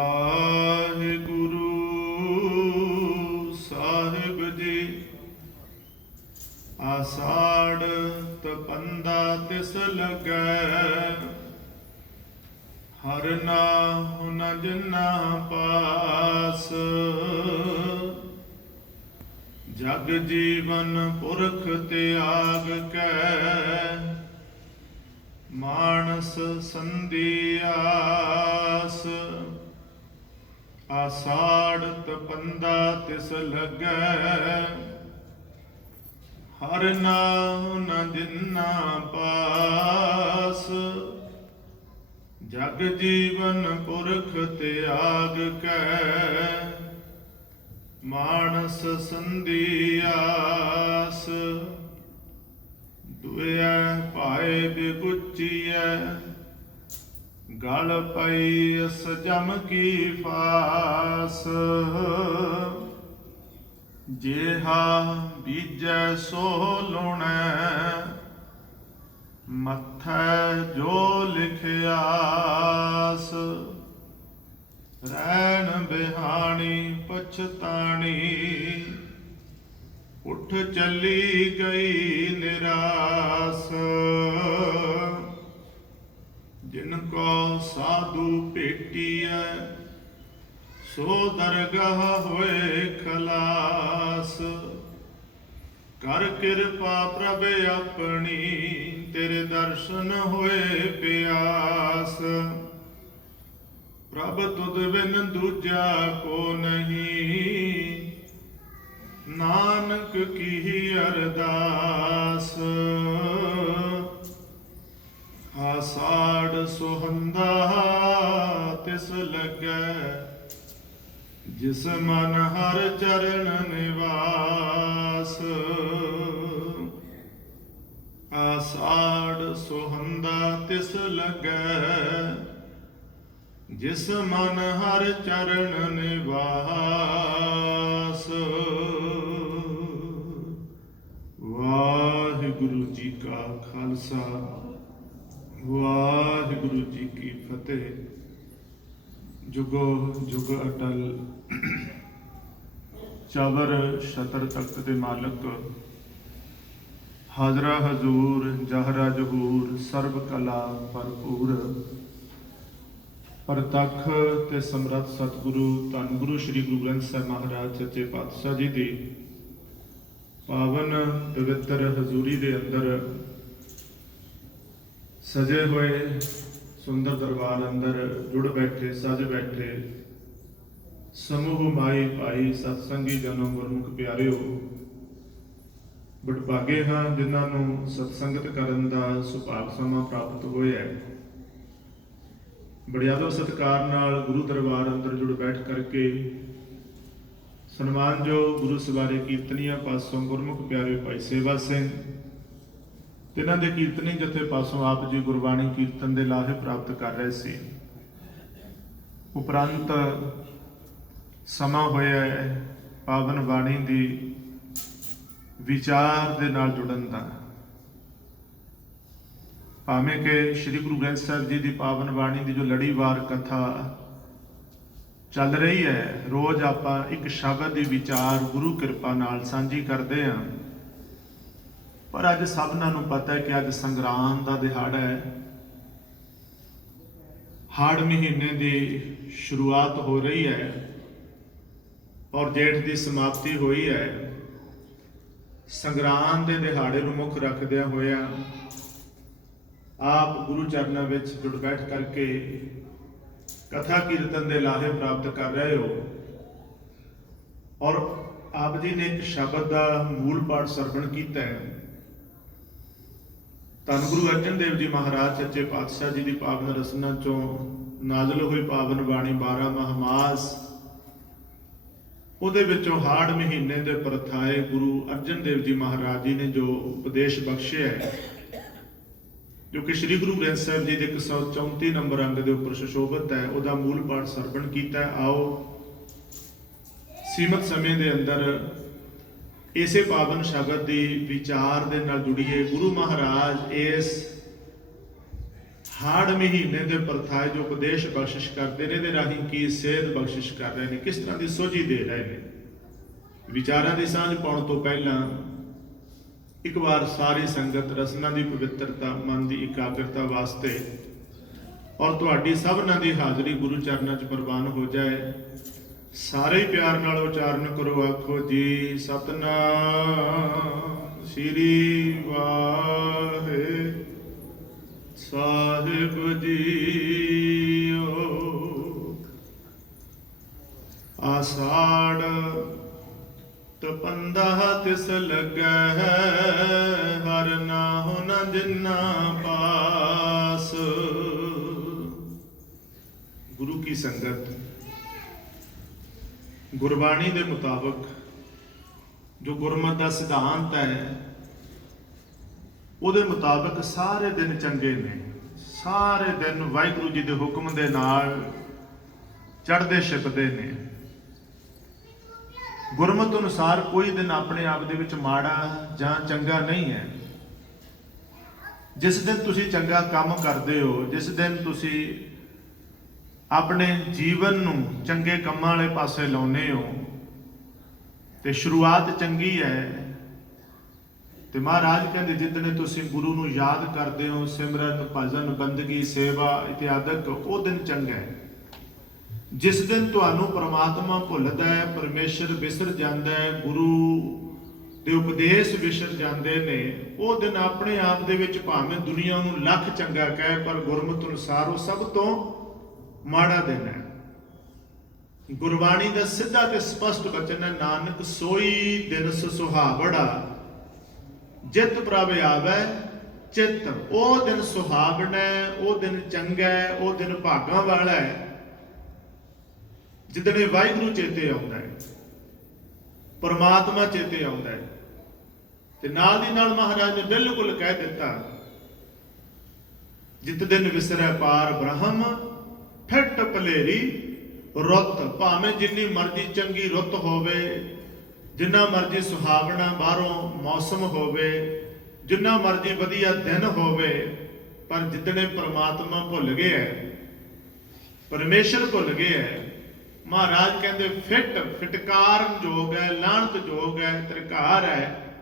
ਵਾਹਿਗੁਰੂ ਸਾਹਿਬ ਜੀ, ਆਸਾੜ ਤਪੰਦਾ ਤਿਸ ਲਗੈ ਹਰ ਨਾਮ ਨ ਜਨਾ ਪਾਸ। ਜਗ ਜੀਵਨ ਪੁਰਖ ਤਿਆਗ ਕੈ। ਮਾਨਸ ਸੰਧਿਆਸ ਆਸਾੜ ਤਪੰਦਾ ਤਿਸ ਲੱਗੈ। ਹਰ ਨਾਮ ਨ ਜਿਨਾ ਪਾਸ, ਜਗ ਜੀਵਨ ਪੁਰਖ ਤਿਆਗ ਕੈ। ਮਾਨਸ ਸੰਧਿਆਸ ਦੁਇਐ ਭਾਏ ਬਿਗੁਚੀਐ ਗਲ ਪਈ ਅਸ ਜਮ ਕੀ ਫਾਸ। ਜੇਹਾ ਬੀਜੈ ਸੋ ਲੁਣੈ, ਮੱਥੈ ਜੋ ਲਿਖਿਆਸ। ਰੈਣ ਬਿਹਾਣੀ ਪਛਤਾਣੀ, ਉੱਠ ਚੱਲੀ ਗਈ ਨਿਰਾਸ। ਕੋ ਸਾਧੂ ਭੇਟੀਐ, ਸੋ ਦਰਗਾਹ ਹੋਏ ਖਲਾਸ। ਕਰ ਕਿਰਪਾ ਪ੍ਰਭ ਆਪਣੀ, ਤੇਰੇ ਦਰਸ਼ਨ ਹੋਏ ਪਿਆਸ। ਪ੍ਰਭ ਤੁਧ ਬਿਨ ਦੂਜਾ ਕੋ ਨਹੀਂ, ਨਾਨਕ ਕੀ ਅਰਦਾਸ। ਜਿਸ ਮਨ ਹਰ ਚਰਨ ਨਿਵਾਸ, ਆਸਾੜ ਸੁਹੰਦਾ ਤਿਸ ਲੱਗੈ। ਜਿਸ ਮਨ ਹਰ ਚਰਨ ਨਿਵਾਸ, ਵਾਹਿਗੁਰੂ ਜੀ ਕਾ ਖਾਲਸਾ, ਵਾਹਿਗੁਰੂ ਜੀ ਕੀ ਫਤਿਹ। ਜੁਗੋ ਜੁਗ ਅਟਲ ਚਵਰ ਸ਼ਤਰ ਤਖਤ ਦੇ ਮਾਲਕ, ਹਾਜ਼ਰਾ ਹਜ਼ੂਰ, ਜਹਰਾ ਜਹੂਰ, ਸਰਬ ਕਲਾ ਭਰਪੂਰ ਪ੍ਰਤੱਖ ਤੇ ਸਮਰੱਥ ਸਤਿਗੁਰੂ ਧੰਨ ਗੁਰੂ ਸ੍ਰੀ ਗੁਰੂ ਗ੍ਰੰਥ ਸਾਹਿਬ ਮਹਾਰਾਜ, ਸੱਚੇ ਪਾਤਸ਼ਾਹ ਜੀ ਦੀ ਪਾਵਨ ਪਵਿੱਤਰ ਹਜ਼ੂਰੀ ਦੇ ਅੰਦਰ ਸਜੇ ਹੋਏ ਸੁੰਦਰ ਦਰਬਾਰ ਅੰਦਰ ਜੁੜ ਬੈਠੇ, ਸਜ ਬੈਠੇ ਸਮੂਹ ਮਾਈ ਭਾਈ ਸਤਸੰਗੀ ਜਨੋ ਗੁਰਮੁਖ ਪਿਆਰਿਓ। ਬਟਭਾਗੇ ਹਾਂ ਜਿਨ੍ਹਾਂ ਨੂੰ ਸਤਸੰਗਤ ਕਰਨ ਦਾ ਸੁਭਾਗ ਸਮਾਂ ਪ੍ਰਾਪਤ ਹੋਇਆ ਹੈ। ਬੜੇ ਆਦਰ ਸਤਿਕਾਰ ਨਾਲ ਗੁਰੂ ਦਰਬਾਰ ਅੰਦਰ ਜੁੜ ਬੈਠ ਕਰਕੇ ਸਨਮਾਨਯੋਗ ਗੁਰੂ ਸਵਾਰੇ ਕੀਰਤਨੀਆਂ ਪਾਸੋਂ ਗੁਰਮੁਖ ਪਿਆਰੇ ਭਾਈ ਸੇਵਾ ਸਿੰਘ, ਤਿਨਾਂ ਦੇ ਕੀਰਤਨੀ ਜਥੇ ਪਾਸੋਂ ਆਪ ਜੀ ਗੁਰਬਾਣੀ ਕੀਰਤਨ ਦੇ ਲਾਹੇ ਪ੍ਰਾਪਤ ਕਰ ਰਹੇ ਸੀ। ਉਪਰੰਤ ਸਮਾਂ ਹੋਇਆ ਹੈ, ਪਾਵਨ ਬਾਣੀ ਦੀ ਵਿਚਾਰ ਦੇ ਨਾਲ ਜੁੜਨ ਦਾ। ਭਾਵੇਂ ਕਿ ਸ੍ਰੀ ਗੁਰੂ ਗ੍ਰੰਥ ਸਾਹਿਬ ਜੀ ਦੀ ਪਾਵਨ ਬਾਣੀ ਦੀ ਜੋ ਲੜੀਵਾਰ ਕਥਾ ਚੱਲ ਰਹੀ ਹੈ, ਰੋਜ਼ ਆਪਾਂ ਇੱਕ ਸ਼ਬਦ ਦੀ ਵਿਚਾਰ, ਗੁਰੂ ਕਿਰਪਾ ਨਾਲ ਸਾਂਝੀ ਕਰਦੇ ਹਾਂ। ਪਰ ਅੱਜ ਸਭਨਾਂ ਨੂੰ ਪਤਾ ਹੈ ਕਿ ਅੱਜ ਸੰਗਰਾਮ ਦਾ ਦਿਹਾੜਾ ਹੈ। ਹਾੜ ਮਹੀਨੇ ਦੀ ਸ਼ੁਰੂਆਤ ਹੋ ਰਹੀ ਹੈ। ਔਰ ਜੇਠ ਦੀ ਸਮਾਪਤੀ ਹੋਈ ਹੈ। ਸੰਗਰਾਮ ਦੇ ਦਿਹਾੜੇ ਨੂੰ ਮੁੱਖ ਰੱਖਦਿਆਂ ਹੋਇਆਂ ਆਪ ਗੁਰੂ ਚਰਨਾਂ ਵਿੱਚ ਜੁੜ ਬੈਠ ਕਰਕੇ ਕਥਾ ਕੀਰਤਨ ਦੇ ਲਾਹੇ ਪ੍ਰਾਪਤ ਕਰ ਰਹੇ ਹੋ। ਔਰ ਆਪ ਜੀ ਨੇ ਇੱਕ ਸ਼ਬਦ ਦਾ ਮੂਲ ਪਾਠ ਸਰਵਣ ਕੀਤਾ ਹੈ। ਧੰਨ ਗੁਰੂ ਅਰਜਨ ਦੇਵ ਜੀ ਮਹਾਰਾਜ, ਸੱਚੇ ਪਾਤਸ਼ਾਹ ਜੀ ਦੀ ਪਾਵਨ ਰਸਨਾ ਚੋਂ ਨਾਜ਼ਲ ਹੋਈ ਪਾਵਨ ਬਾਣੀ 12 ਮਹਮਾਸ ਉਹਦੇ ਵਿੱਚੋਂ ਹਾੜ ਮਹੀਨੇ ਦੇ ਪ੍ਰਥਾਏ ਗੁਰੂ ਅਰਜਨ ਦੇਵ ਜੀ ਮਹਾਰਾਜ ਜੀ ਨੇ ਜੋ ਉਪਦੇਸ਼ ਬਖਸ਼ਿਆ ਹੈ, ਜੋ ਕਿ ਸ੍ਰੀ ਗੁਰੂ ਗ੍ਰੰਥ ਸਾਹਿਬ ਜੀ ਦੇ 134 ਨੰਬਰ ਅੰਗ ਦੇ ਉੱਪਰ ਸੁਸ਼ੋਭਿਤ ਹੈ, ਉਹਦਾ ਮੂਲ ਪਾਠ ਸਰਵਣ ਕੀਤਾ ਆਓ, ਸੀਮਤ ਸਮੇਂ ਦੇ ਅੰਦਰ ਇਸੇ ਪਾਵਨ ਸ਼ਬਦ ਦੀ ਵਿਚਾਰ ਦੇ ਨਾਲ ਜੁੜੀਏ। ਗੁਰੂ ਮਹਾਰਾਜ ਇਸ ਹਾੜ ਮਹੀਨੇ ਦੇ ਪਰਥਾਏ ਜੋ ਉਪਦੇਸ਼ ਬਖਸ਼ਿਸ਼ ਕਰਦੇ ਨੇ, ਇਹਦੇ ਰਾਹੀਂ ਕੀ ਸੇਧ ਬਖਸ਼ਿਸ਼ ਕਰ ਰਹੇ ਨੇ? ਕਿਸ ਤਰ੍ਹਾਂ ਦੀ ਸੋਝੀ ਦੇ ਰਹੇ ਨੇ? ਵਿਚਾਰਾਂ ਦੀ ਸਾਂਝ ਪਾਉਣ ਤੋਂ ਪਹਿਲਾਂ ਇੱਕ ਵਾਰ ਸਾਰੀ ਸੰਗਤ ਰਸਨਾ ਦੀ ਪਵਿੱਤਰਤਾ, ਮਨ ਦੀ ਇਕਾਗਰਤਾ ਵਾਸਤੇ ਔਰ ਤੁਹਾਡੀ ਸਭਨਾਂ ਦੀ ਹਾਜ਼ਰੀ ਗੁਰੂ ਚਰਨਾਂ 'ਚ ਪ੍ਰਵਾਨ ਹੋ ਜਾਏ। ਸਾਰੇ ਪਿਆਰ ਨਾਲ ਉਚਾਰਨ ਕਰੋ, ਆਖੋ ਜੀ ਸਤਨਾਮ ਸ੍ਰੀ ਵਾਹਿ ਸਾਹਿਬ ਜੀਓ। ਆਸਾੜ ਤਪੰਦਾ ਤਿਸ ਲੱਗੈ, ਹਰ ਨਾਹੁ ਨ ਜਿਨਾ ਪਾਸ। ਗੁਰੂ ਕੀ ਸੰਗਤ, ਗੁਰਬਾਣੀ ਦੇ ਮੁਤਾਬਕ ਜੋ ਗੁਰਮਤ ਦਾ ਸਿਧਾਂਤ ਹੈ ਉਹਦੇ ਮੁਤਾਬਕ ਸਾਰੇ ਦਿਨ ਚੰਗੇ ਨੇ। ਸਾਰੇ ਦਿਨ ਵਾਹਿਗੁਰੂ ਜੀ ਦੇ ਹੁਕਮ ਦੇ ਨਾਲ ਚੜ੍ਹਦੇ ਛਿਪਦੇ ਨੇ। ਗੁਰਮਤ ਅਨੁਸਾਰ ਕੋਈ ਦਿਨ ਆਪਣੇ ਆਪ ਦੇ ਵਿੱਚ ਮਾੜਾ ਜਾਂ ਚੰਗਾ ਨਹੀਂ ਹੈ। ਜਿਸ ਦਿਨ ਤੁਸੀਂ ਚੰਗਾ ਕੰਮ ਕਰਦੇ ਹੋ, ਜਿਸ ਦਿਨ ਤੁਸੀਂ ਆਪਣੇ ਜੀਵਨ ਨੂੰ ਚੰਗੇ ਕੰਮਾਂ ਵਾਲੇ ਪਾਸੇ ਲਾਉਨੇ ਹੋ, ਤੇ ਸ਼ੁਰੂਆਤ ਚੰਗੀ ਹੈ ਤੇ ਮਹਾਰਾਜ ਕਹਿੰਦੇ, ਜਿੱਦਣੇ ਤੁਸੀਂ ਗੁਰੂ ਨੂੰ ਯਾਦ ਕਰਦੇ ਹੋ ਸਿਮਰਨ ਭਜਨ ਬੰਦਗੀ ਸੇਵਾ ਇਤਿਆਦਿਕ ਉਹ ਦਿਨ ਚੰਗਾ ਹੈ। ਜਿਸ ਦਿਨ ਤੁਹਾਨੂੰ ਪ੍ਰਮਾਤਮਾ ਭੁੱਲਦਾ ਹੈ, ਪਰਮੇਸ਼ਰ ਵਿਸਰ ਜਾਂਦਾ ਹੈ, ਗੁਰੂ ਦੇ ਉਪਦੇਸ਼ ਵਿਸਰ ਜਾਂਦੇ ਨੇ, ਉਹ ਦਿਨ ਆਪਣੇ ਆਪ ਦੇ ਵਿੱਚ ਭਾਵੇਂ ਦੁਨੀਆ ਨੂੰ ਲੱਖ ਚੰਗਾ ਕਹੇ, ਪਰ ਗੁਰਮਤਿ ਅਨੁਸਾਰ ਉਹ ਸਭ ਤੋਂ ਮਾੜਾ ਦਿਨ ਹੈ। ਗੁਰਬਾਣੀ ਦਾ ਸਿੱਧਾ ਤੇ ਸਪਸ਼ਟ ਬਚਨ ਹੈ, ਨਾਨਕ ਸੋਈ ਦਿਨ ਸੁਹਾਵੜਾ। ਜਿਤ ਪ੍ਰਭ ਆਵੈ, ਚਿੱਤ ਉਹ ਦਿਨ ਸੁਹਾਵਣਾ, ਉਹ ਦਿਨ ਚੰਗਾ, ਉਹ ਦਿਨ ਭਾਗਾਂ ਵਾਲਾ ਹੈ ਜਿੱਦਣੇ ਵਾਹਿਗੁਰੂ ਚੇਤੇ ਆਉਂਦਾ ਹੈ, ਪਰਮਾਤਮਾ ਚੇਤੇ ਆਉਂਦਾ ਹੈ। ਤੇ ਨਾਲ ਦੀ ਨਾਲ ਮਹਾਰਾਜ ਨੇ ਬਿਲਕੁਲ ਕਹਿ ਦਿੱਤਾ, ਜਿਤ ਦਿਨ ਵਿਸਰੈ ਪਾਰ ਬ੍ਰਹਮ, ਫਿੱਟ ਪਲੇਰੀ, ਰੁੱਤ ਭਾਵੇਂ ਜਿੰਨੀ ਮਰਜ਼ੀ ਚੰਗੀ ਰੁੱਤ ਹੋਵੇ ਜਿੰਨਾ ਮਰਜ਼ੀ ਸੁਹਾਵਣਾ ਬਾਹਰੋਂ ਮੌਸਮ ਹੋਵੇ, ਜਿੰਨਾ ਮਰਜ਼ੀ ਵਧੀਆ ਦਿਨ ਹੋਵੇ, ਪਰ ਜਿੱਦਣੇ ਪ੍ਰਮਾਤਮਾ ਭੁੱਲ ਗਏ ਹੈ ਪਰਮੇਸ਼ਰ ਭੁੱਲ ਗਏ ਹੈ ਮਹਾਰਾਜ ਕਹਿੰਦੇ ਫਿੱਟ, ਫਟਕਾਰਨ ਜੋਗ ਹੈ ਲਾਹਣਤ ਜੋਗ ਹੈ ਤ੍ਰਿਕਾਰ ਹੈ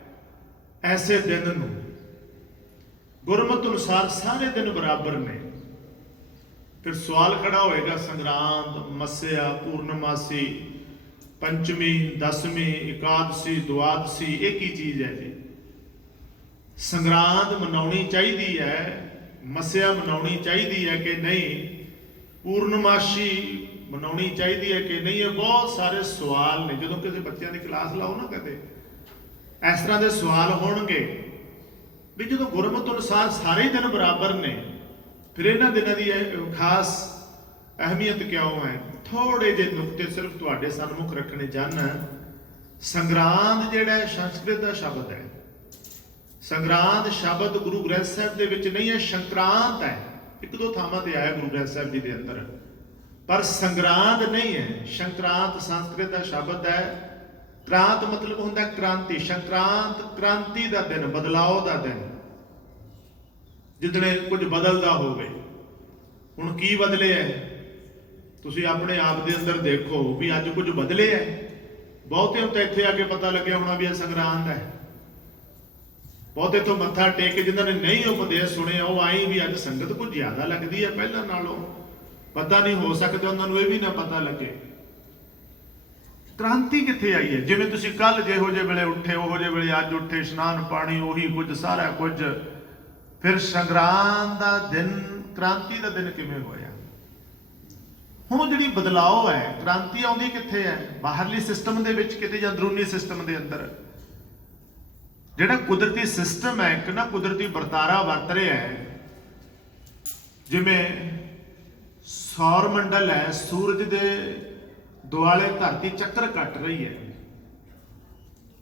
ਐਸੇ ਦਿਨ ਨੂੰ। ਗੁਰਮਤ ਅਨੁਸਾਰ ਸਾਰੇ ਦਿਨ ਬਰਾਬਰ ਨੇ। ਫਿਰ ਸਵਾਲ ਖੜਾ ਹੋਏਗਾ, ਸੰਗਰਾਂਦ, ਮੱਸਿਆ, ਪੂਰਨਮਾਸੀ ਪੰਚਮੀ, ਦਸਵੀਂ, ਇਕਾਦਸ਼ੀ, ਦੁਆਦਸ਼ੀ, ਇਹ ਕੀ ਚੀਜ਼ ਹੈ ਜੀ? ਸੰਗਰਾਂਦ ਮਨਾਉਣੀ ਚਾਹੀਦੀ ਹੈ, ਮੱਸਿਆ ਮਨਾਉਣੀ ਚਾਹੀਦੀ ਹੈ ਕਿ ਨਹੀਂ? ਪੂਰਨਮਾਸ਼ੀ ਮਨਾਉਣੀ ਚਾਹੀਦੀ ਹੈ ਕਿ ਨਹੀਂ? ਇਹ ਬਹੁਤ ਸਾਰੇ ਸਵਾਲ ਨੇ। ਜਦੋਂ ਕਿਸੇ ਬੱਚਿਆਂ ਦੀ ਕਲਾਸ ਲਾਓ ਨਾ ਕਦੇ, ਇਸ ਤਰ੍ਹਾਂ ਦੇ ਸਵਾਲ ਹੋਣਗੇ ਵੀ ਜਦੋਂ ਗੁਰਮਤਿ ਅਨੁਸਾਰ ਸਾਰੇ ਹੀ ਦਿਨ ਬਰਾਬਰ ਨੇ, ਫਿਰ ਇਹਨਾਂ ਦਿਨਾਂ ਦੀ ਖਾਸ ਅਹਿਮੀਅਤ ਕਿਉਂ ਹੈ? ਥੋੜੇ ਜਿਹੇ ਨੁਕਤੇ ਸਿਰਫ ਤੁਹਾਡੇ ਸਨਮੁਖ ਰੱਖਣੇ ਚਾਹਨਾ ਸੰਗਰਾਂਦ ਜਿਹੜਾ ਸੰਸਕ੍ਰਿਤ ਦਾ ਸ਼ਬਦ ਹੈ। ਸੰਗਰਾਂਦ ਸ਼ਬਦ ਗੁਰੂ ਗ੍ਰੰਥ ਸਾਹਿਬ ਦੇ ਵਿੱਚ ਨਹੀਂ ਹੈ, ਸੰਕਰਾਂਤ ਹੈ। ਇੱਕ ਦੋ ਥਾਵਾਂ ਤੇ ਆਇਆ ਗੁਰੂ ਗ੍ਰੰਥ ਸਾਹਿਬ ਜੀ ਦੇ ਅੰਦਰ। ਪਰ ਸੰਗਰਾਂਦ ਨਹੀਂ ਹੈ, ਸੰਕਰਾਂਤ ਸੰਸਕ੍ਰਿਤ ਦਾ ਸ਼ਬਦ ਹੈ। ਕ੍ਰਾਂਤ ਮਤਲਬ ਹੁੰਦਾ ਕ੍ਰਾਂਤੀ, ਸੰਕਰਾਂਤ ਕ੍ਰਾਂਤੀ ਦਾ ਦਿਨ ਬਦਲਾਅ ਦਾ ਦਿਨ। ਜਿੱਦਣੇ ਕੁਝ ਬਦਲਦਾ ਹੋਵੇ। ਹੁਣ ਕੀ ਬਦਲੇ ਹੈ? ਤੁਸੀਂ ਆਪਣੇ ਆਪ ਦੇ ਅੰਦਰ ਦੇਖੋ ਵੀ ਅੱਜ ਕੁਝ ਬਦਲੇ ਹੈ ਬਹੁਤੇ ਨੂੰ ਤਾਂ ਇੱਥੇ ਆ ਕੇ ਪਤਾ ਲੱਗਿਆ ਹੋਣਾ ਵੀ ਇਹ ਸੰਗਰਾਂਦ ਹੈ ਬਹੁਤੇ ਤੋਂ ਮੱਥਾ ਟੇਕ ਕੇ ਜਿਨ੍ਹਾਂ ਨੇ ਨਹੀਂ ਉਪਦੇਸ਼ ਸੁਣਿਆ ਉਹ ਆਈ ਵੀ ਅੱਜ ਸੰਗਤ ਕੁਝ ਜ਼ਿਆਦਾ ਲੱਗਦੀ ਹੈ ਪਹਿਲਾਂ ਨਾਲੋਂ। ਪਤਾ ਨਹੀਂ ਹੋ ਸਕਦਾ ਉਹਨਾਂ ਨੂੰ ਇਹ ਵੀ ਨਾ ਪਤਾ ਲੱਗੇ। ਕ੍ਰਾਂਤੀ ਕਿੱਥੇ ਆਈ ਹੈ ਜਿਵੇਂ ਤੁਸੀਂ ਕੱਲ ਜਿਹੋ ਜਿਹੇ ਵੇਲੇ ਉੱਠੇ, ਉਹੋ ਜਿਹੇ ਵੇਲੇ ਅੱਜ ਉੱਠੇ, ਇਸ਼ਨਾਨ ਪਾਣੀ, ਉਹੀ ਕੁਝ, ਸਾਰਾ ਕੁਝ। ਫਿਰ ਸੰਗਰਾਂਦ ਦਾ ਦਿਨ, ਕ੍ਰਾਂਤੀ ਦਾ ਦਿਨ ਕਿਵੇਂ ਹੋਇਆ? ਹੁਣ ਉਹ ਜਿਹੜੀ ਬਦਲਾਅ ਹੈ, ਕ੍ਰਾਂਤੀ ਆਉਂਦੀ ਕਿੱਥੇ ਹੈ? ਬਾਹਰਲੀ ਸਿਸਟਮ ਦੇ ਵਿੱਚ ਕਿਤੇ ਜਾਂ ਅੰਦਰੂਨੀ ਸਿਸਟਮ ਦੇ ਅੰਦਰ? ਜਿਹੜਾ ਕੁਦਰਤੀ ਸਿਸਟਮ ਹੈ, ਇੱਕ ਨਾ ਕੁਦਰਤੀ ਵਰਤਾਰਾ ਵਰਤ ਰਿਹਾ ਹੈ। ਜਿਵੇਂ ਸੌਰ ਮੰਡਲ ਹੈ, ਸੂਰਜ ਦੇ ਦੁਆਲੇ ਧਰਤੀ ਚੱਕਰ ਕੱਟ ਰਹੀ ਹੈ।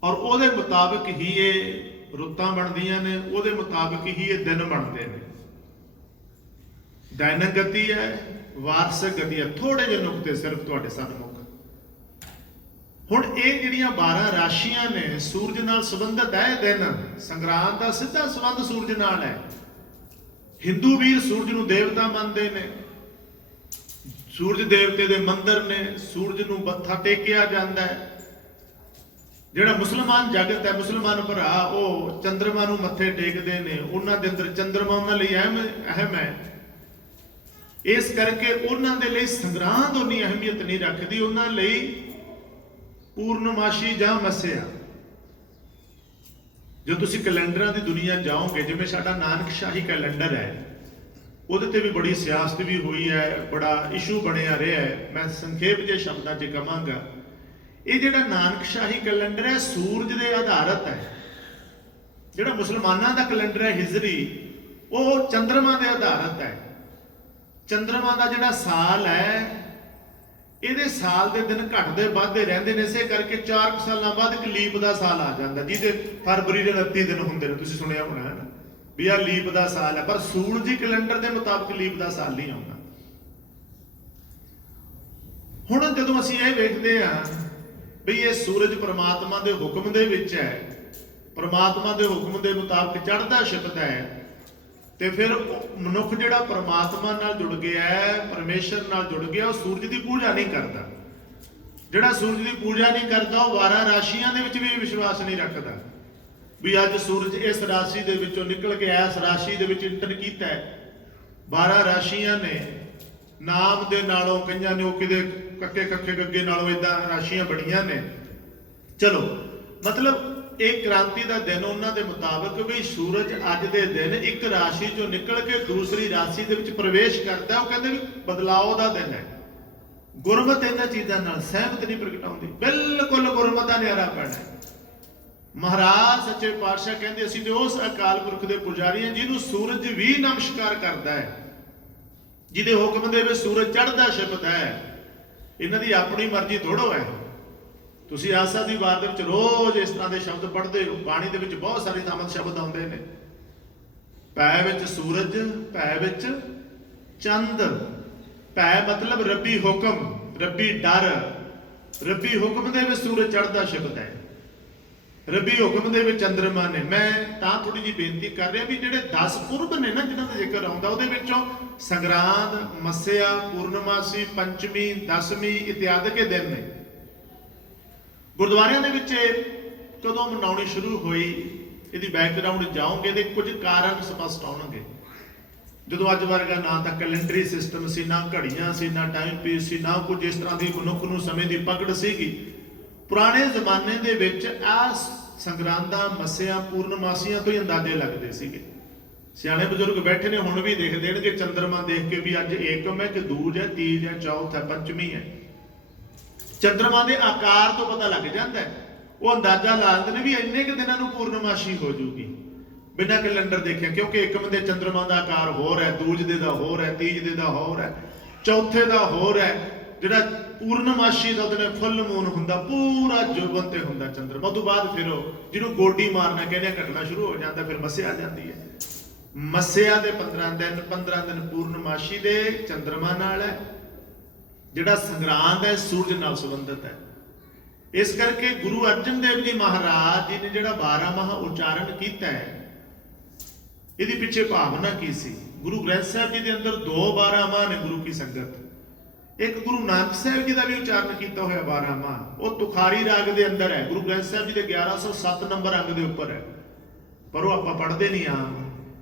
ਔਰ ਉਹਦੇ ਮੁਤਾਬਕ ਹੀ ਇਹ ਰੁੱਤਾਂ ਬਣਦੀਆਂ ਨੇ, ਉਹਦੇ ਮੁਤਾਬਕ ਹੀ ਇਹ ਦਿਨ ਬਣਦੇ ਨੇ। ਦੈਨਿਕ ਗਤੀ ਹੈ, ਵਾਰਸ਼ਿਕ ਗਤੀ ਹੈ। ਥੋੜੇ ਜਿਹੇ ਨੁਕਤੇ ਸਿਰਫ ਤੁਹਾਡੇ ਸਾਹਮਣੇ ਹੁਣ ਇਹ ਜਿਹੜੀਆਂ 12 ਰਾਸ਼ੀਆਂ ਨੇ, ਸੂਰਜ ਨਾਲ ਸੰਬੰਧਿਤ ਹੈ ਦਿਨ, ਸੰਗਰਾਂਦ ਦਾ ਸਿੱਧਾ ਸੰਬੰਧ ਸੂਰਜ ਨਾਲ ਹੈ। ਹਿੰਦੂ ਵੀਰ ਸੂਰਜ ਨੂੰ ਦੇਵਤਾ ਮੰਨਦੇ ਨੇ। ਸੂਰਜ ਦੇਵਤੇ ਦੇ ਮੰਦਰ ਨੇ, ਸੂਰਜ ਨੂੰ ਮੱਥਾ ਟੇਕਿਆ ਜਾਂਦਾ ਹੈ। ਜਿਹੜਾ ਮੁਸਲਮਾਨ ਜਗਤ ਹੈ, ਮੁਸਲਮਾਨ ਭਰਾ, ਉਹ ਚੰ드ਰਮਾ ਨੂੰ ਮੱਥੇ ਟੇਕਦੇ ਨੇ। ਉਹਨਾਂ ਦੇ ਅੰਦਰ ਚੰ드ਰਮਾ ਉਹਨਾਂ ਲਈ ਅਹਿਮ ਅਹਿਮ ਹੈ। ਇਸ ਕਰਕੇ ਉਹਨਾਂ ਦੇ ਲਈ ਸੰਗਰਾਂਦ ਉਨੀ ਅਹਿਮੀਅਤ ਨਹੀਂ ਰੱਖਦੀ, ਉਹਨਾਂ ਲਈ ਪੂਰਨਮਾਸ਼ੀ ਜਾਂ ਮੱਸਿਆ। ਜੋ ਤੁਸੀਂ ਕੈਲੰਡਰਾਂ ਦੀ ਦੁਨੀਆ ਜਾਓਗੇ, ਜਿਵੇਂ ਸਾਡਾ ਨਾਨਕ ਸ਼ਾਹੀ ਕੈਲੰਡਰ ਹੈ, ਉਹਦੇ ਤੇ ਵੀ ਬੜੀ ਸਿਆਸਤ ਵੀ ਹੋਈ ਹੈ, ਬੜਾ ਇਸ਼ੂ ਬਣਿਆ ਰਿਹਾ ਹੈ। ਮੈਂ ਸੰਖੇਪ ਜੇ ਸ਼ਬਦਾਂ 'ਚ ਕਹਾਂਗਾ ਇਹ ਜਿਹੜਾ ਨਾਨਕ ਸ਼ਾਹੀ ਕੈਲੰਡਰ ਹੈ, ਸੂਰਜ ਦੇ ਆਧਾਰਿਤ ਹੈ। ਜਿਹੜਾ ਮੁਸਲਮਾਨਾਂ ਦਾ ਕੈਲੰਡਰ ਹੈ, ਹਿਜਰੀ, ਉਹ ਚੰ드ਰਮਾ ਦੇ ਆਧਾਰਿਤ ਹੈ। ਚੰ드ਰਮਾ ਦਾ ਜਿਹੜਾ ਸਾਲ ਹੈ, ਇਹਦੇ ਸਾਲ ਦੇ ਦਿਨ ਘਟਦੇ ਵੱਧਦੇ ਰਹਿੰਦੇ ਨੇ, ਇਸੇ ਕਰਕੇ 4 ਸਾਲਾਂ ਬਾਅਦ ਇੱਕ ਲੀਪ ਦਾ ਸਾਲ ਆ ਜਾਂਦਾ, ਜਿਹਦੇ ਫਰਵਰੀ ਦੇ 29 ਦਿਨ ਹੁੰਦੇ ਨੇ, ਤੁਸੀਂ ਸੁਣਿਆ ਹੋਣਾ, ਹੈ ਨਾ? ਵੀ ਆ ਲੀਪ ਦਾ ਸਾਲ ਹੈ, ਪਰ ਸੂਰਜੀ ਕੈਲੰਡਰ ਦੇ ਮੁਤਾਬਕ ਲੀਪ ਦਾ ਸਾਲ ਨਹੀਂ ਆਉਂਦਾ। ਹੁਣ ਜਦੋਂ ਅਸੀਂ ਇਹ ਵੇਖਦੇ ਹਾਂ ਵੀ ਇਹ ਸੂਰਜ ਪ੍ਰਮਾਤਮਾ ਦੇ ਹੁਕਮ ਦੇ ਵਿੱਚ ਹੈ, ਪ੍ਰਮਾਤਮਾ ਦੇ ਹੁਕਮ ਦੇ ਮੁਤਾਬਕ ਚੜ੍ਹਦਾ ਛਿਪਦਾ ਹੈ ਤੇ ਫਿਰ ਉਹ ਮਨੁੱਖ ਜਿਹੜਾ ਪਰਮਾਤਮਾ ਨਾਲ ਜੁੜ ਗਿਆ ਹੈ, ਪਰਮੇਸ਼ਰ ਨਾਲ ਜੁੜ ਗਿਆ, ਉਹ ਸੂਰਜ ਦੀ ਪੂਜਾ ਨਹੀਂ ਕਰਦਾ। ਜਿਹੜਾ ਸੂਰਜ ਦੀ ਪੂਜਾ ਨਹੀਂ ਕਰਦਾ, ਉਹ 12 ਰਾਸ਼ੀਆਂ ਦੇ ਵਿੱਚ ਵੀ ਵਿਸ਼ਵਾਸ ਨਹੀਂ ਰੱਖਦਾ। ਵੀ ਅੱਜ ਸੂਰਜ ਇਸ ਰਾਸ਼ੀ ਦੇ ਵਿੱਚੋਂ ਨਿਕਲ ਕੇ ਇਸ ਰਾਸ਼ੀ ਦੇ ਵਿੱਚ ਇੰਟਰ ਕੀਤਾ ਹੈ। 12 ਰਾਸ਼ੀਆਂ ਨੇ ਨਾਮ ਦੇ ਨਾਲੋਂ ਕਈਆਂ ਨੇ ਉਹ ਕਿਤੇ ਕੱਕੇ ਕੱਕੇ ਗੱਗੇ ਨਾਲੋਂ ਇਦਾਂ ਰਾਸ਼ੀਆਂ ਬਣੀਆਂ ਨੇ। ਚਲੋ, ਮਤਲਬ ਇਹ ਕ੍ਰਾਂਤੀ ਦਾ ਦਿਨ ਉਹਨਾਂ ਦੇ ਮੁਤਾਬਕ ਵੀ ਸੂਰਜ ਅੱਜ ਦੇ ਦਿਨ ਇੱਕ ਰਾਸ਼ੀ ਚੋਂ ਨਿਕਲ ਕੇ ਦੂਸਰੀ ਰਾਸ਼ੀ ਦੇ ਵਿੱਚ ਪ੍ਰਵੇਸ਼ ਕਰਦਾ ਉਹ ਕਹਿੰਦੇ ਵੀ ਬਦਲਾਅ ਦਾ ਦਿਨ ਹੈ। ਗੁਰਮਤ ਇਹਨਾਂ ਚੀਜ਼ਾਂ ਨਾਲ ਸਹਿਮਤ ਨਹੀਂ ਪ੍ਰਗਟਾਉਂਦੀ ਬਿਲਕੁਲ ਗੁਰਮਤ ਦਾ ਨਿਆਰਾ ਪੈਣਾ ਮਹਾਰਾਜ ਸੱਚੇ ਪਾਤਸ਼ਾਹ ਕਹਿੰਦੇ ਅਸੀਂ ਤੇ ਉਸ ਅਕਾਲ ਪੁਰਖ ਦੇ ਪੁਜਾਰੀ ਹਾਂ, ਜਿਹਨੂੰ ਸੂਰਜ ਵੀ ਨਮਸਕਾਰ ਕਰਦਾ ਹੈ। ਜਿਹਦੇ ਹੁਕਮ ਦੇ ਵਿੱਚ ਸੂਰਜ ਚੜ੍ਹਦਾ ਛਿਪਦਾ ਹੈ। ਇਹਨਾਂ ਦੀ ਆਪਣੀ ਮਰਜ਼ੀ ਥੋੜੋ ਹੈ। ਤੁਸੀਂ ਆਸਾ ਦੀ ਵਾਰ ਦੇ ਵਿੱਚ ਰੋਜ਼ ਇਸ ਤਰ੍ਹਾਂ ਦੇ ਸ਼ਬਦ ਪੜ੍ਹਦੇ ਹੋ, ਬਾਣੀ ਦੇ ਵਿੱਚ ਬਹੁਤ ਸਾਰੇ ਥਾਵਾਂ ਸ਼ਬਦ ਆਉਂਦੇ ਨੇ। ਪੈ ਵਿੱਚ ਸੂਰਜ, ਪੈ ਵਿੱਚ ਚੰਦ। ਪੈ ਮਤਲਬ ਰੱਬੀ ਹੁਕਮ, ਰੱਬੀ ਡਰ। ਰੱਬੀ ਹੁਕਮ ਦੇ ਵਿੱਚ ਸੂਰਜ ਚੜ੍ਹਦਾ ਸ਼ਬਦ ਹੈ। ਰੱਬੀ ਹੁਕਮ ਦੇ ਵਿੱਚ ਚੰਦਰਮਾ ਨੇ। ਮੈਂ ਤਾਂ ਥੋੜੀ ਜੀ ਬੇਨਤੀ ਕਰ ਰਿਹਾ ਵੀ ਜਿਹੜੇ 10 ਪੁਰਬ ਨੇ ਨਾ ਜਿਨ੍ਹਾਂ ਦਾ ਜ਼ਿਕਰ ਆਉਂਦਾ, ਉਹਦੇ ਵਿੱਚੋਂ ਸੰਗਰਾਂਦ, ਮੱਸਿਆ, ਪੂਰਨਮਾਸੀ, ਪੰਚਮੀ, ਦਸਵੀਂ, ਇਤਿਆਦਿ ਦਿਨ ਨੇ। ਗੁਰਦੁਆਰਿਆਂ ਦੇ ਵਿੱਚ ਇਹ ਕਦੋਂ ਮਨਾਉਣੀ ਸ਼ੁਰੂ ਹੋਈ, ਇਹਦੀ ਬੈਕਗ੍ਰਾਉਂਡ ਜਾਓਗੇ ਤੇ ਕੁਝ ਕਾਰਨ ਸਪਸ਼ਟ ਆਉਣਗੇ ਜਦੋਂ ਅੱਜ ਵਰਗਾ ਨਾ ਤਾਂ ਕੈਲੰਡਰੀ ਸਿਸਟਮ ਸੀ, ਨਾ ਘੜੀਆਂ ਸੀ, ਨਾ ਟਾਈਮ ਪੀਸ ਸੀ, ਨਾ ਕੁਝ ਇਸ ਤਰ੍ਹਾਂ ਦੀ ਮਨੁੱਖ ਨੂੰ ਸਮੇਂ ਦੀ ਪਕੜ ਸੀਗੀ। ਪੁਰਾਣੇ ਜ਼ਮਾਨੇ ਦੇ ਵਿੱਚ ਆ ਸੰਗਰਾਂਦਾਂ ਮੱਸਿਆ ਪੂਰਨਮਾਸੀਆਂ ਤੋਂ ਹੀ ਅੰਦਾਜ਼ੇ ਲੱਗਦੇ ਸੀਗੇ। ਸਿਆਣੇ ਬਜ਼ੁਰਗ ਬੈਠੇ ਨੇ, ਹੁਣ ਵੀ ਦੇਖ ਦੇਣਗੇ, ਚੰਦਰਮਾ ਦੇਖ ਕੇ ਵੀ ਅੱਜ ਏਕਮ ਹੈ ਕਿ ਦੂਜ ਹੈ, ਤੀਜ ਹੈ, ਚੌਥ ਹੈ, ਪੰਚਮੀ ਹੈ। ਚੰਦਰਮਾ ਦੇ ਆਕਾਰ ਤੋਂ ਪਤਾ ਲੱਗ ਜਾਂਦਾ ਹੈ। ਉਹ ਅੰਦਾਜ਼ਾ ਲਾ ਲੈਂਦੇ ਨੇ ਵੀ ਇੰਨੇ ਕਿ ਦਿਨਾਂ ਨੂੰ ਪੂਰਨਮਾਸ਼ੀ ਹੋ ਜੂਗੀ। ਬਿਨਾਂ ਕੈਲੰਡਰ ਦੇਖਿਆ ਕਿਉਂਕਿ ਏਕਮ ਦੇ ਚੰਦਰਮਾ ਦਾ ਆਕਾਰ ਹੋਰ ਹੈ ਦੂਜ ਦਾ ਹੋਰ ਹੈ ਤੀਜ ਦਾ ਹੋਰ ਹੈ ਚੌਥੇ ਦਾ ਹੋਰ ਹੈ ਜਿਹੜਾ ਪੂਰਨਮਾਸ਼ੀ ਦਾ ਦਿਨ ਫੁੱਲ ਮੂਨ ਹੁੰਦਾ ਪੂਰਾ ਜੁਬਨ ਤੇ ਹੁੰਦਾ ਚੰਦਰਮਾ। ਉਹ ਤੋਂ ਬਾਅਦ ਫਿਰ ਉਹ ਜਿਹਨੂੰ ਗੋਡੀ ਮਾਰਨਾ ਕਹਿੰਦੇ ਆ, ਘਟਨਾ ਸ਼ੁਰੂ ਹੋ ਜਾਂਦਾ ਫਿਰ ਮੱਸਿਆ ਜਾਂਦੀ ਹੈ। ਮੱਸਿਆ ਦੇ 15 ਦਿਨ 15 ਦਿਨ ਪੂਰਨਮਾਸ਼ੀ ਦੇ ਚੰਦਰਮਾ ਨਾਲ ਹੈ ਜਿਹੜਾ ਸੰਗਰਾਂਦ ਹੈ, ਸੂਰਜ ਨਾਲ ਸੰਬੰਧਿਤ ਹੈ। ਇਸ ਕਰਕੇ ਗੁਰੂ ਅਰਜਨ ਦੇਵ ਜੀ ਮਹਾਰਾਜ ਜੀ ਨੇ ਜਿਹੜਾ 12 ਮਾਹ ਉਚਾਰਨ ਕੀਤਾ ਹੈ, ਇਹਦੀ ਪਿੱਛੇ ਭਾਵਨਾ ਕੀ ਸੀ? ਗੁਰੂ ਗ੍ਰੰਥ ਸਾਹਿਬ ਜੀ ਦੇ ਅੰਦਰ ਦੋ 12 ਮਾਹ ਨੇ ਗੁਰੂ ਕੀ ਸੰਗਤ। ਇੱਕ ਗੁਰੂ ਨਾਨਕ ਸਾਹਿਬ ਜੀ ਦਾ ਵੀ ਉਚਾਰਨ ਕੀਤਾ ਹੋਇਆ 12 ਮਾਹ। ਉਹ ਤੁਖਾਰੀ ਰਾਗ ਦੇ ਅੰਦਰ ਹੈ। ਗੁਰੂ ਗ੍ਰੰਥ ਸਾਹਿਬ ਜੀ ਦੇ 1107 ਨੰਬਰ ਅੰਗ ਦੇ ਉੱਪਰ ਹੈ। ਪਰ ਉਹ ਆਪਾਂ ਪੜ੍ਹਦੇ ਨਹੀਂ ਆ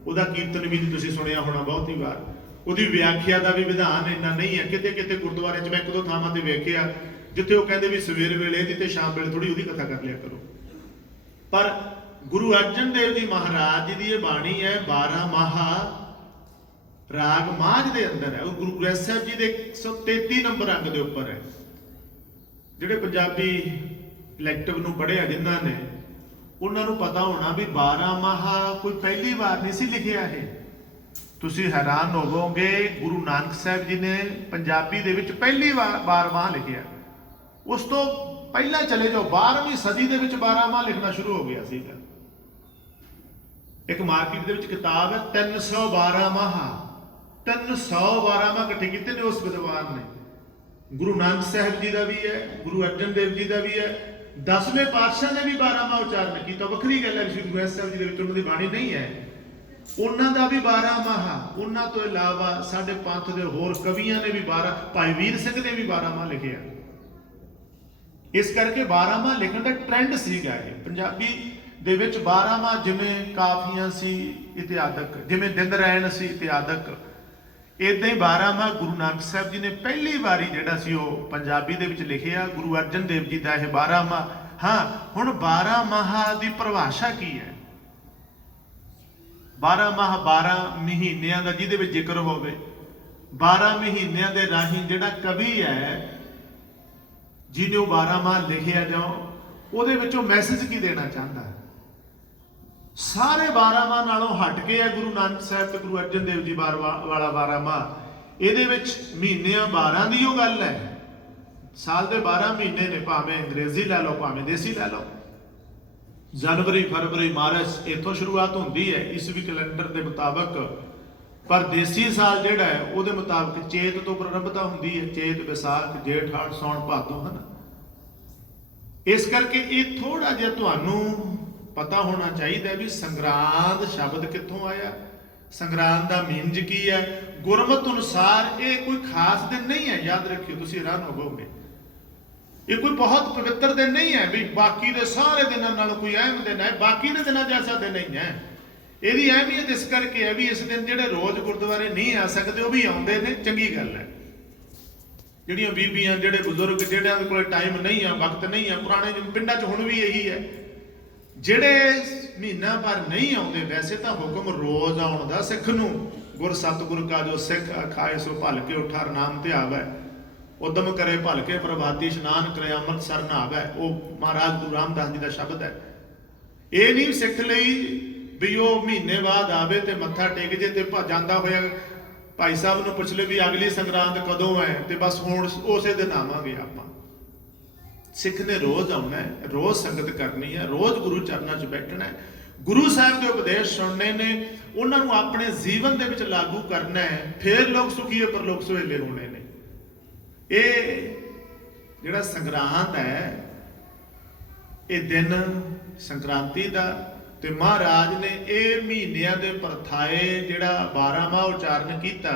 ਉਹਦਾ ਕੀਰਤਨ ਵੀ ਤੁਸੀਂ ਸੁਣਿਆ ਹੋਣਾ ਬਹੁਤ ਹੀ ਵਾਰ। ਉਹਦੀ ਵਿਆਖਿਆ ਦਾ ਵੀ ਵਿਧਾਨ ਇੰਨਾ ਨਹੀਂ ਹੈ। ਕਿਤੇ ਕਿਤੇ ਗੁਰਦੁਆਰੇ 'ਚ ਮੈਂ ਇੱਕ ਦੋ ਥਾਵਾਂ ਤੇ ਵੇਖਿਆ, ਜਿੱਥੇ ਉਹ ਕਹਿੰਦੇ ਵੀ ਸਵੇਰ ਵੇਲੇ ਦੀ ਤੇ ਸ਼ਾਮ ਵੇਲੇ ਥੋੜੀ ਉਹਦੀ ਕਥਾ ਕਰ ਲਿਆ ਕਰੋ। ਪਰ ਗੁਰੂ ਅਰਜਨ ਦੇਵ ਜੀ ਮਹਾਰਾਜ ਜੀ ਦੀ ਇਹ ਬਾਣੀ ਹੈ 12 ਮਾਹਾ ਰਾਗ ਮਾਝ ਦੇ ਅੰਦਰ ਹੈ। ਉਹ ਗੁਰੂ ਗ੍ਰੰਥ ਸਾਹਿਬ ਜੀ ਦੇ 133 ਨੰਬਰ ਅੰਗ ਦੇ ਉੱਪਰ ਹੈ। ਜਿਹੜੇ ਪੰਜਾਬੀ ਇਲੈਕਟਿਵ ਨੂੰ ਪੜ੍ਹਿਆ ਜਿਨ੍ਹਾਂ ਨੇ, ਉਹਨਾਂ ਨੂੰ ਪਤਾ ਹੋਣਾ ਵੀ 12 ਮਾਹਾ ਕੋਈ ਪਹਿਲੀ ਵਾਰ ਨਹੀਂ ਸੀ ਲਿਖਿਆ ਇਹ। ਤੁਸੀਂ ਹੈਰਾਨ ਹੋਵੋਗੇ, ਗੁਰੂ ਨਾਨਕ ਸਾਹਿਬ ਜੀ ਨੇ ਪੰਜਾਬੀ ਦੇ ਵਿੱਚ ਪਹਿਲੀ ਵਾਰ 12 ਲਿਖਿਆ ਉਸ ਤੋਂ ਪਹਿਲਾਂ ਚਲੇ ਜਾਓ 12ਵੀਂ ਸਦੀ ਦੇ ਵਿੱਚ 12 ਮਾਹ ਲਿਖਣਾ ਸ਼ੁਰੂ ਹੋ ਗਿਆ ਸੀਗਾ। ਇੱਕ ਮਾਰਕੀਟ ਦੇ ਵਿੱਚ ਕਿਤਾਬ ਹੈ 312 ਮਾਹ। 312 ਮਾਹ ਇਕੱਠੇ ਕੀਤੇ ਨੇ ਉਸ ਵਿਦਵਾਨ ਨੇ। ਗੁਰੂ ਨਾਨਕ ਸਾਹਿਬ ਜੀ ਦਾ ਵੀ ਹੈ, ਗੁਰੂ ਅਰਜਨ ਦੇਵ ਜੀ ਦਾ ਵੀ ਹੈ। ਦਸਵੇਂ ਪਾਤਸ਼ਾਹ ਨੇ ਵੀ 12 ਮਾਹ ਉਚਾਰਨ ਕੀਤਾ। ਵੱਖਰੀ ਗੱਲ ਹੈ ਵੀ ਸ਼੍ਰੀ ਗੁਰੂ ਗ੍ਰੰਥ ਸਾਹਿਬ ਜੀ ਦੇ ਵਿੱਚ ਉਹਨਾਂ ਦੀ ਬਾਣੀ ਨਹੀਂ ਹੈ। ਉਹਨਾਂ ਦਾ ਵੀ 12 ਮਾਹ, ਉਹਨਾਂ ਤੋਂ ਇਲਾਵਾ ਸਾਡੇ ਪੰਥ ਦੇ ਹੋਰ ਕਵੀਆਂ ਨੇ ਵੀ 12 ਭਾਈ ਵੀਰ ਸਿੰਘ ਨੇ ਵੀ 12 ਮਾਹ ਲਿਖਿਆ ਇਸ ਕਰਕੇ 12 ਮਾਹ ਲਿਖਣ ਦਾ ਟ੍ਰੈਂਡ ਸੀਗਾ ਇਹ। ਪੰਜਾਬੀ ਦੇ ਵਿੱਚ 12 ਮਾਹ ਜਿਵੇਂ ਕਾਫੀਆਂ ਸੀ, ਇਤਿਹਾਦਕ, ਜਿਵੇਂ ਦਿੰਦਰੈਣ ਸੀ ਇਤਿਆਦਕ ਇਦਾਂ ਹੀ 12 ਮਾਹ ਗੁਰੂ ਨਾਨਕ ਸਾਹਿਬ ਜੀ ਨੇ ਪਹਿਲੀ ਵਾਰੀ ਜਿਹੜਾ ਸੀ ਉਹ ਪੰਜਾਬੀ ਦੇ ਵਿੱਚ ਲਿਖਿਆ, ਗੁਰੂ ਅਰਜਨ ਦੇਵ ਜੀ ਦਾ ਇਹ 12 ਮਾਹ। ਹਾਂ, ਹੁਣ 12 ਮਾਹ ਦੀ ਪਰਿਭਾਸ਼ਾ ਕੀ ਹੈ? 12 ਮਾਹ 12 ਮਹੀਨਿਆਂ ਦਾ ਜਿਹਦੇ ਵਿੱਚ ਜ਼ਿਕਰ ਹੋਵੇ 12 ਮਹੀਨਿਆਂ ਦੇ ਰਾਹੀਂ ਜਿਹੜਾ ਕਵੀ ਹੈ, ਜਿਹਨੇ ਉਹ 12 ਮਾਹ ਲਿਖਿਆ ਜਾਓ ਉਹਦੇ ਵਿੱਚੋਂ ਮੈਸੇਜ ਕੀ ਦੇਣਾ ਚਾਹੁੰਦਾ? ਹੈ ਸਾਰੇ 12 ਮਾਹ ਨਾਲੋਂ ਹਟ ਕੇ ਹੈ ਗੁਰੂ ਨਾਨਕ ਸਾਹਿਬ ਤੇ ਗੁਰੂ ਅਰਜਨ ਦੇਵ ਜੀ ਬਾਰ ਵਾਲਾ 12 ਮਾਹ। ਇਹਦੇ ਵਿੱਚ ਮਹੀਨਿਆਂ 12 ਦੀ ਉਹ ਗੱਲ ਹੈ। ਸਾਲ ਦੇ 12 ਮਹੀਨੇ ਨੇ, ਭਾਵੇਂ ਅੰਗਰੇਜ਼ੀ ਲੈ ਲਓ, ਭਾਵੇਂ ਦੇਸੀ ਲੈ ਲਓ। ਜਨਵਰੀ, ਫਰਵਰੀ, ਮਾਰਚ ਇੱਥੋਂ ਸ਼ੁਰੂਆਤ ਹੁੰਦੀ ਹੈ ਈਸਵੀ ਕੈਲੰਡਰ ਦੇ ਮੁਤਾਬਕ। ਪਰ ਦੇਸੀ ਸਾਲ ਜਿਹੜਾ ਹੈ, ਉਹਦੇ ਮੁਤਾਬਕ ਚੇਤ ਤੋਂ ਪ੍ਰਾਰੰਭਤਾ ਹੁੰਦੀ ਹੈ, ਚੇਤ, ਵਿਸਾਖ, ਜੇਠ, ਹਾੜ ਸੌਣ ਭਾਦੋਂ, ਹਨ? ਇਸ ਕਰਕੇ ਇਹ ਥੋੜਾ ਜਿਹਾ ਤੁਹਾਨੂੰ ਪਤਾ ਹੋਣਾ ਚਾਹੀਦਾ ਵੀ ਸੰਗਰਾਂਦ ਸ਼ਬਦ ਕਿੱਥੋਂ ਆਇਆ? ਸੰਗਰਾਂਦ ਦਾ ਮੀਨਜ ਕੀ ਹੈ? ਗੁਰਮਤ ਅਨੁਸਾਰ ਇਹ ਕੋਈ ਖਾਸ ਦਿਨ ਨਹੀਂ ਹੈ, ਯਾਦ ਰੱਖਿਓ, ਤੁਸੀਂ ਹੈਰਾਨ ਹੋਵੋਗੇ ਇਹ ਕੋਈ ਬਹੁਤ ਪਵਿੱਤਰ ਦਿਨ ਨਹੀਂ ਹੈ ਵੀ ਬਾਕੀ ਦੇ ਸਾਰੇ ਦਿਨਾਂ ਨਾਲ ਕੋਈ ਅਹਿਮ ਦਿਨ ਹੈ, ਬਾਕੀ ਦੇ ਦਿਨਾਂ ਜੈਸਾ ਦਿਨ ਨਹੀਂ ਹੈ। ਇਹਦੀ ਅਹਿਮੀਅਤ ਇਸ ਕਰਕੇ ਹੈ ਵੀ ਇਸ ਦਿਨ ਜਿਹੜੇ ਰੋਜ਼ ਗੁਰਦੁਆਰੇ ਨਹੀਂ ਆ ਸਕਦੇ, ਉਹ ਵੀ ਆਉਂਦੇ ਨੇ, ਚੰਗੀ ਗੱਲ ਹੈ। ਜਿਹੜੀਆਂ ਬੀਬੀਆਂ, ਜਿਹੜੇ ਬਜ਼ੁਰਗ, ਜਿਹੜਿਆਂ ਦੇ ਕੋਲ ਟਾਈਮ ਨਹੀਂ ਆ, ਵਕਤ ਨਹੀਂ ਆ, ਪੁਰਾਣੇ ਪਿੰਡਾਂ 'ਚ ਹੁਣ ਵੀ ਇਹੀ ਹੈ। ਜਿਹੜੇ ਮਹੀਨਾ ਭਰ ਨਹੀਂ ਆਉਂਦੇ, ਵੈਸੇ ਤਾਂ ਹੁਕਮ ਰੋਜ਼ ਆਉਣ ਦਾ ਸਿੱਖ ਨੂੰ। ਗੁਰ ਸਤਿਗੁਰ ਕਾ ਜੋ ਸਿੱਖ ਅਖਾਏ, ਸੋ ਭਲ ਕੇ ਉਠਾਰ ਨਾਮ ਧਿਆਵੈ। ਉਦਮ ਕਰੇ ਭਲਕੇ ਪ੍ਰਭਾਤੀ ਇਸ਼ਨਾਨ ਕਰੇ ਅੰਮ੍ਰਿਤ ਸਰ ਨਹਾਵੈ। ਉਹ ਮਹਾਰਾਜ ਗੁਰੂ ਰਾਮਦਾਸ ਜੀ ਦਾ ਸ਼ਬਦ ਹੈ। ਇਹ ਨਹੀਂ ਸਿੱਖ ਲਈ ਵੀ ਉਹ ਮਹੀਨੇ ਬਾਅਦ ਆਵੇ ਤੇ ਮੱਥਾ ਟੇਕ ਜੇ ਤੇ ਜਾਂਦਾ ਹੋਇਆ ਭਾਈ ਸਾਹਿਬ ਨੂੰ ਪੁੱਛ ਲੈ ਵੀ ਅਗਲੀ ਸੰਗਰਾਂਦ ਕਦੋਂ ਹੈ ਤੇ ਬਸ ਹੁਣ ਉਸੇ ਦਿਨ ਆਵਾਂਗੇ ਆਪਾਂ। ਸਿੱਖ ਨੇ ਰੋਜ਼ ਆਉਣਾ ਹੈ, ਰੋਜ਼ ਸੰਗਤ ਕਰਨੀ ਹੈ, ਰੋਜ਼ ਗੁਰੂ ਚਰਨਾਂ 'ਚ ਬੈਠਣਾ ਹੈ। ਗੁਰੂ ਸਾਹਿਬ ਦੇ ਉਪਦੇਸ਼ ਸੁਣਨੇ ਨੇ, ਉਹਨਾਂ ਨੂੰ ਆਪਣੇ ਜੀਵਨ ਦੇ ਵਿੱਚ ਲਾਗੂ ਕਰਨਾ ਹੈ, ਫਿਰ ਲੋਕ ਸੁਖੀਏ ਪਰ ਲੋਕ ਸੁਹੇਲੇ ਹੋਣੇ ਨੇ। ਇਹ ਜਿਹੜਾ ਸੰਗਰਾਂਦ ਹੈ, ਇਹ ਦਿਨ ਸੰਕ੍ਰਾਂਤੀ ਦਾ ਤੇ ਮਹਾਰਾਜ ਨੇ ਇਹ ਮਹੀਨਿਆਂ ਦੇ ਪਰਥਾਏ ਜਿਹੜਾ 12 ਮਾਹ ਉਚਾਰਨ ਕੀਤਾ,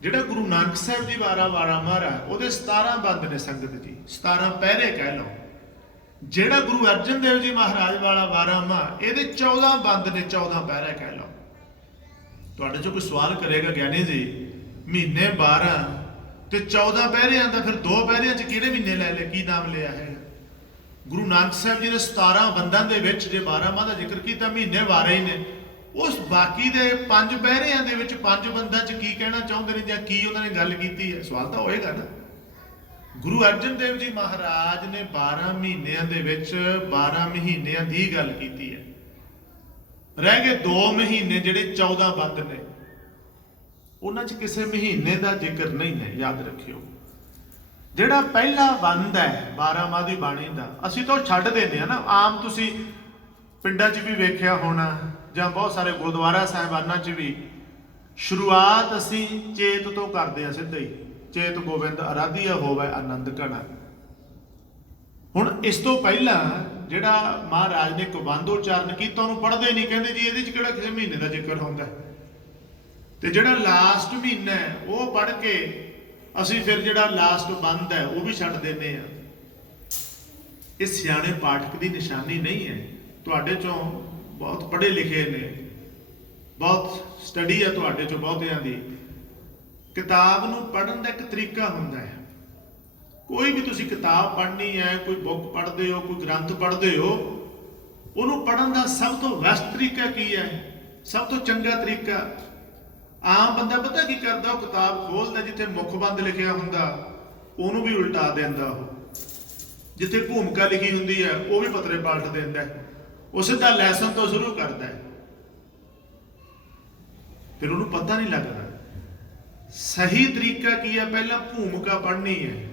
ਜਿਹੜਾ ਗੁਰੂ ਨਾਨਕ ਸਾਹਿਬ ਜੀ ਵਾਰਾ ਵਾਰਾ ਮਾਰਾ ਉਹਦੇ 17 ਬੰਦ ਨੇ ਸੰਗਤ ਜੀ 17 ਪਹਿਰੇ ਕਹਿ ਲਓ। ਜਿਹੜਾ ਗੁਰੂ ਅਰਜਨ ਦੇਵ ਜੀ ਮਹਾਰਾਜ ਵਾਲਾ ਵਾਰਾ ਮਾ ਇਹਦੇ 14 ਬੰਦ ਨੇ 14 ਪਹਿਰੇ ਕਹਿ ਲਓ। ਤੁਹਾਡੇ ਚੋਂ ਕੋਈ ਸਵਾਲ ਕਰੇਗਾ ਗਿਆਨੀ ਜੀ, ਮਹੀਨੇ 12 ਤੇ 14 ਪਹਿਰਿਆਂ ਦਾ ਫਿਰ ਦੋ ਪਹਿਰਿਆਂ ਚ ਕਿਹੜੇ ਮਹੀਨੇ ਲੈ ਲਏ? ਕੀ ਨਾਮ ਲਿਆ ਹੈ? ਗੁਰੂ ਨਾਨਕ ਸਾਹਿਬ ਜੀ ਨੇ 17 ਬੰਦਾਂ ਦੇ ਵਿੱਚ ਜੇ 12 ਮਾਹ ਦਾ ਜ਼ਿਕਰ ਕੀਤਾ, ਮਹੀਨੇ ਵਾਰੇ ਹੀ ਨੇ। ਉਸ ਬਾਕੀ ਦੇ ਪੰਜ ਪਹਿਰਿਆਂ ਦੇ ਵਿੱਚ ਪੰਜ ਬੰਦਾਂ 'ਚ ਕੀ ਕਹਿਣਾ ਚਾਹੁੰਦੇ ਨੇ ਜਾਂ ਕੀ ਉਹਨਾਂ ਨੇ ਗੱਲ ਕੀਤੀ ਹੈ? ਸਵਾਲ ਤਾਂ ਹੋਏਗਾ ਨਾ। ਗੁਰੂ ਅਰਜਨ ਦੇਵ ਜੀ ਮਹਾਰਾਜ ਨੇ 12 ਮਹੀਨਿਆਂ ਦੇ ਵਿੱਚ 12 ਮਹੀਨਿਆਂ ਦੀ ਗੱਲ ਕੀਤੀ ਹੈ। ਰਹਿ ਗਏ 2 ਮਹੀਨੇ ਜਿਹੜੇ 14 ਬੰਦ ਨੇ। ਉਹਨਾਂ 'ਚ ਕਿਸੇ ਮਹੀਨੇ ਦਾ ਜ਼ਿਕਰ ਨਹੀਂ ਹੈ, ਯਾਦ ਰੱਖਿਓ। ਜਿਹੜਾ ਪਹਿਲਾ ਬੰਦ ਹੈ 12 ਮਾਹ ਦੀ ਬਾਣੀ ਦਾ, ਅਸੀਂ ਤਾਂ ਉਹ ਛੱਡ ਦਿੰਦੇ ਆ ਨਾ। ਆਮ ਤੁਸੀਂ ਪਿੰਡਾਂ 'ਚ ਵੀ ਵੇਖਿਆ ਹੋਣਾ, ਜਾਂ ਬਹੁਤ ਸਾਰੇ ਗੁਰਦੁਆਰਾ ਸਾਹਿਬਾਨਾਂ 'ਚ ਵੀ, ਸ਼ੁਰੂਆਤ ਅਸੀਂ ਚੇਤ ਤੋਂ ਕਰਦੇ ਆ ਸਿੱਧੇ ਹੀ। ਚੇਤ ਗੋਬਿੰਦ ਅਰਾਧਿਆ ਹੋਵੇ, ਆਨੰਦ ਘਣਾ। ਹੁਣ ਇਸ ਤੋਂ ਪਹਿਲਾਂ ਜਿਹੜਾ ਮਹਾਰਾਜ ਨੇ ਕਬੰਧ ਉਚਾਰਨ ਕੀਤਾ, ਉਹਨੂੰ ਪੜ੍ਹਦੇ ਨਹੀਂ, ਕਹਿੰਦੇ ਜੀ ਇਹਦੇ 'ਚ ਕਿਹੜਾ ਕਿਸੇ ਮਹੀਨੇ ਦਾ ਜ਼ਿਕਰ ਹੁੰਦਾ? ਹੈ? ਤੇ ਜਿਹੜਾ ਲਾਸਟ ਮਹੀਨਾ ਹੈ, ਉਹ ਪੜ੍ਹ ਕੇ ਅਸੀਂ ਫਿਰ ਜਿਹੜਾ ਲਾਸਟ ਬੰਦ ਹੈ, ਉਹ ਵੀ ਛੱਡ ਦਿੰਦੇ ਆ ਇਹ ਸਿਆਣੇ ਪਾਠਕ ਦੀ ਨਿਸ਼ਾਨੀ ਨਹੀਂ ਹੈ। ਤੁਹਾਡੇ ਚੋਂ ਬਹੁਤ ਪੜ੍ਹੇ ਲਿਖੇ ਨੇ। ਬਹੁਤ ਸਟੱਡੀ ਹੈ ਤੁਹਾਡੇ ਚੋਂ ਬਹੁਤਿਆਂ ਦੀ। ਕਿਤਾਬ ਨੂੰ ਪੜ੍ਹਨ ਦਾ ਇੱਕ ਤਰੀਕਾ ਹੁੰਦਾ ਹੈ। ਕੋਈ ਵੀ ਤੁਸੀਂ ਕਿਤਾਬ ਪੜ੍ਹਨੀ ਹੈ, ਕੋਈ ਬੁੱਕ ਪੜ੍ਹਦੇ ਹੋ, ਕੋਈ ਗ੍ਰੰਥ ਪੜ੍ਹਦੇ ਹੋ, ਉਹਨੂੰ ਪੜ੍ਹਨ ਦਾ ਸਭ ਤੋਂ ਬੈਸਟ ਤਰੀਕਾ ਕੀ ਹੈ? ਸਭ ਤੋਂ ਚੰਗਾ ਤਰੀਕਾ ਆਮ ਬੰਦਾ ਪਤਾ ਕੀ ਕਰਦਾ? ਉਹ ਕਿਤਾਬ ਖੋਲਦਾ ਜਿੱਥੇ ਮੁੱਖ ਬੰਦ ਲਿਖਿਆ ਹੁੰਦਾ, ਉਹਨੂੰ ਵੀ ਉਲਟਾ ਦਿੰਦਾ ਉਹ। ਜਿੱਥੇ ਭੂਮਿਕਾ ਲਿਖੀ ਹੁੰਦੀ ਹੈ, ਉਹ ਵੀ ਪਤਰੇ ਪਲਟ ਦਿੰਦਾ ਉਹ ਸਿੱਧਾ ਲੈਸਨ ਤੋਂ ਸ਼ੁਰੂ ਕਰਦਾ ਫਿਰ ਉਹਨੂੰ ਪਤਾ ਨਹੀਂ ਲੱਗਦਾ। ਸਹੀ ਤਰੀਕਾ ਕੀ ਹੈ? ਪਹਿਲਾਂ ਭੂਮਿਕਾ ਪੜ੍ਹਨੀ ਹੈ।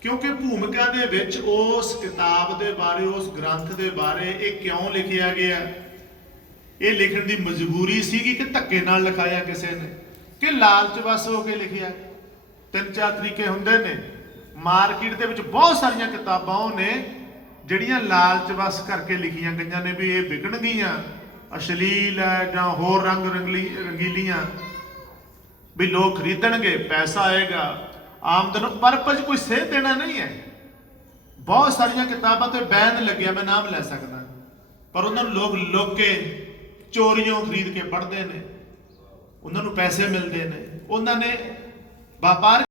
ਕਿਉਂਕਿ ਭੂਮਿਕਾ ਦੇ ਵਿੱਚ ਉਸ ਕਿਤਾਬ ਦੇ ਬਾਰੇ, ਉਸ ਗ੍ਰੰਥ ਦੇ ਬਾਰੇ ਇਹ ਕਿਉਂ ਲਿਖਿਆ ਗਿਆ? ਇਹ ਲਿਖਣ ਦੀ ਮਜਬੂਰੀ ਸੀਗੀ ਕਿ ਧੱਕੇ ਨਾਲ ਲਿਖਾਇਆ ਕਿਸੇ ਨੇ। ਕਿ ਲਾਲਚ ਵਸ ਹੋ ਕੇ ਲਿਖਿਆ। ਤਿੰਨ ਚਾਰ ਤਰੀਕੇ ਹੁੰਦੇ ਨੇ। ਮਾਰਕੀਟ ਦੇ ਵਿੱਚ ਬਹੁਤ ਸਾਰੀਆਂ ਕਿਤਾਬਾਂ ਉਹ ਨੇ ਜਿਹੜੀਆਂ ਲਾਲਚ ਵਸ ਕਰਕੇ ਲਿਖੀਆਂ ਗਈਆਂ ਨੇ ਵੀ ਇਹ ਵਿਕਣਗੀਆਂ ਅਸ਼ਲੀਲ ਹੈ ਜਾਂ ਹੋਰ ਰੰਗ ਰੰਗਲੀ ਰੰਗੀਲੀਆਂ। ਵੀ ਲੋਕ ਖਰੀਦਣਗੇ, ਪੈਸਾ ਆਏਗਾ। ਆਮਦਨ ਪਰਪਸ ਕੋਈ ਸੇਧ ਦੇਣਾ ਨਹੀਂ ਹੈ। ਬਹੁਤ ਸਾਰੀਆਂ ਕਿਤਾਬਾਂ ਤੇ ਬੈਨ ਲੱਗਿਆ, ਮੈਂ ਨਾਮ ਲੈ ਸਕਦਾ। ਪਰ ਉਹਨਾਂ ਨੂੰ ਲੋਕ ਲੋਕੇ ਚੋਰੀਆਂ ਖਰੀਦ ਕੇ ਪੜ੍ਹਦੇ ਨੇ ਉਹਨਾਂ ਨੂੰ ਪੈਸੇ ਮਿਲਦੇ ਨੇ ਉਹਨਾਂ ਨੇ ਵਪਾਰ